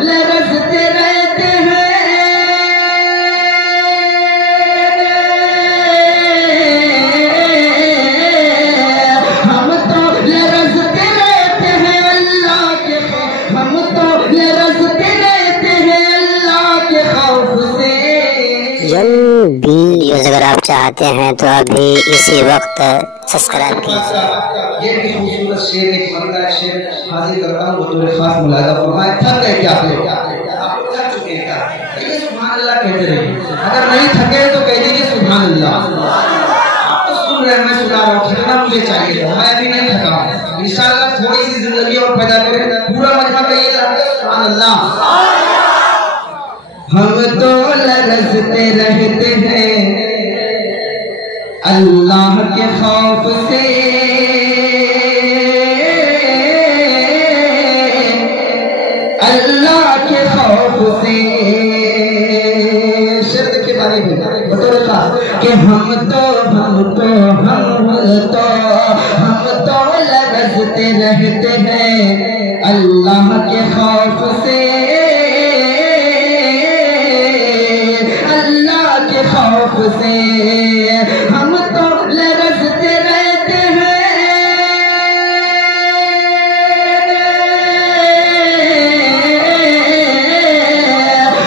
لرزتے رہتے ہیں ہم تو لرزتے رہتے ہیں اللہ کے خوف ہم تو لرزتے رہتے ہیں اللہ کے خوف سے ویڈیوز اگر آپ چاہتے ہیں تو ابھی اسی وقت سبسکرائب کیجیے۔ یہ بھی خوبصورت شعر ایک مرد ہے شعر حاضر کرتا ہوں بطور خاص ملاحظہ فرمائے تھک گئے کیا آپ تھک چکے کیا یہ سبحان اللہ کہتے رہے اگر نہیں تھکے تو کہہ دیجیے سبحان اللہ آپ تو سن رہے ہیں میں سنا رہا ہوں تھکنا مجھے چاہیے تھا میں ابھی نہیں تھکا ہوں انشاءاللہ تھوڑی سی زندگی اور پیدا کریں پورا مجمع کہیے سبحان اللہ ہم تو لرزتے رہتے ہیں اللہ کے خوف سے اللہ کے خوف سے شرط کے بارے میں بطور خاص کہ ہم تو لرزتے رہتے ہیں اللہ کے خوف سے خوف سے ہم تو لرزتے رہتے ہیں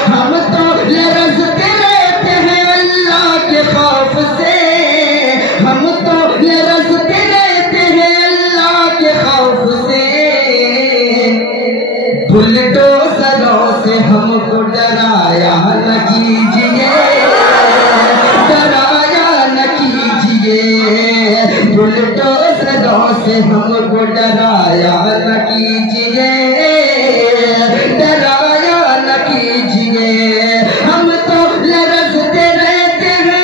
ہم تو لرزتے رہتے ہیں اللہ کے خوف سے ہم تو لرزتے رہتے ہیں اللہ کے خوف سے بلڈوزروں سے ہم کو ڈرایا نہ کیجیے بلڈوزروں سے ہم کو ڈرایا نہ کیجیے ڈرایا نہ کیجیے ہم تو لرزتے رہتے ہیں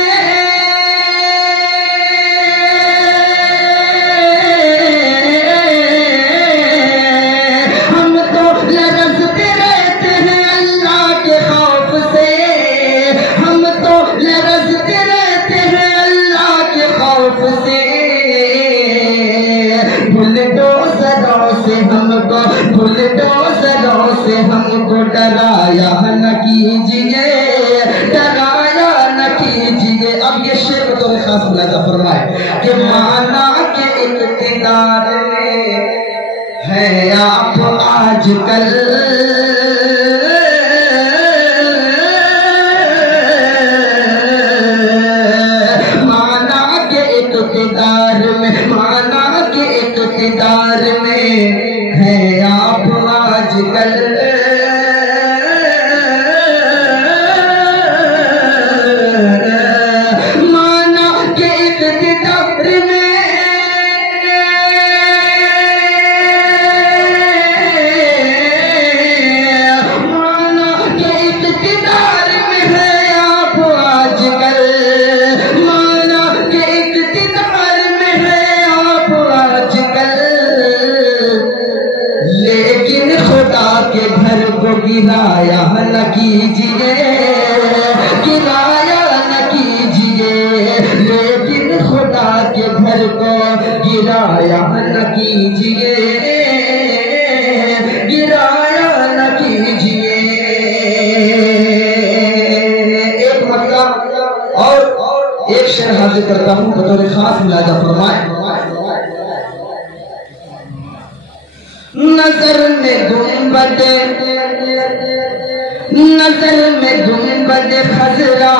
ہم تو لرزتے رہتے ہیں اللہ کے خوف سے ہم تو لرزتے رہتے ہیں اللہ کے خوف سے بلڈوزروں سے ہم کو ڈرایا نہ کیجیے ڈرایا نہ کیجیے اب یہ شعر بطور خاص ملاحظہ فرمائے کہ مانا کے اقتدار میں ہے آپ آج کل مانا کے اقتدار میں ہے آپ آج کل مانا کے اقتدار میں مانا کے اقتدار میں ہے آپ آج کل مانا کے اقتدار میں ہے آپ آج کل لیکن خدا کے گھر کو گرایا نہ کیجیے گرایا نہ کیجیے لیکن خدا کے گھر کو گرایا نہ کیجیے گرایا نہ کیجیے ایک مرتبہ اور ایک شعر حاضر کرتا ہوں بطور خاص ملاحظہ فرمائے نظر میں گنبد خضرا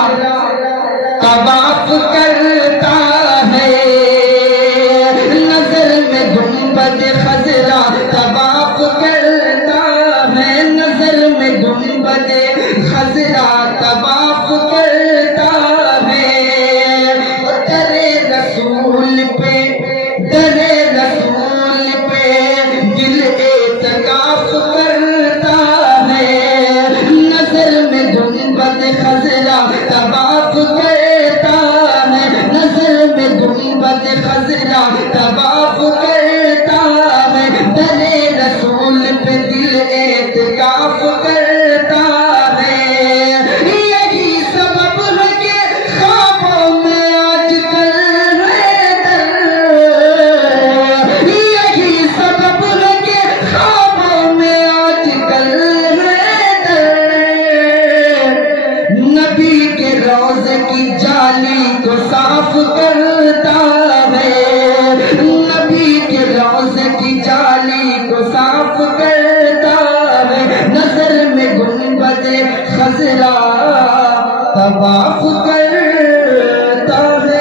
طواف کرتا ہے نظر میں گنبد خضرا طواف کرتا ہے نظر میں گنبد خضرا طواف کرتا ہے در رسول پہ دل اعتکاف کرتا ہے نظر میں گنبد خضرا طواف کرتا ہے طواف کرتا ہے، نبی کے روضے کی جالی کو صاف کرتا ہے، نظر میں گنبد خضرا طواف کرتا ہے۔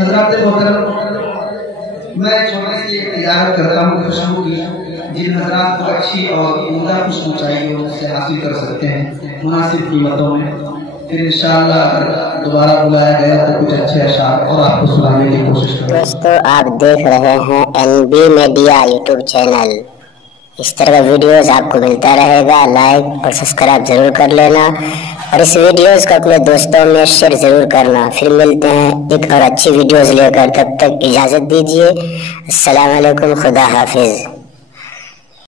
حضرات محترم، میں چھوٹے سے ایک تجارت کرتا ہوں خوشبو کی، جن حضرات کو اچھی اور عمدہ خوشبو چاہیے وہ مجھ سے حاصل کر سکتے ہیں مناسب قیمتوں میں۔ پھر انشاءاللہ اگر دوبارہ بلایا گیا تو کچھ اچھے اشعار اور آپ کو سنانے کی کوشش کروں گا۔ دوستو آپ دیکھ رہے ہیں NB میڈیا یوٹیوب چینل، اس طرح کا ویڈیوز آپ کو ملتا رہے گا، لائک اور سبسکرائب ضرور کر لینا، اور اس ویڈیوز کو اپنے دوستوں میں شیئر ضرور کرنا۔ پھر ملتے ہیں ایک اور اچھی ویڈیوز لے کر، تب تک اجازت دیجیے، السلام علیکم، خدا حافظ۔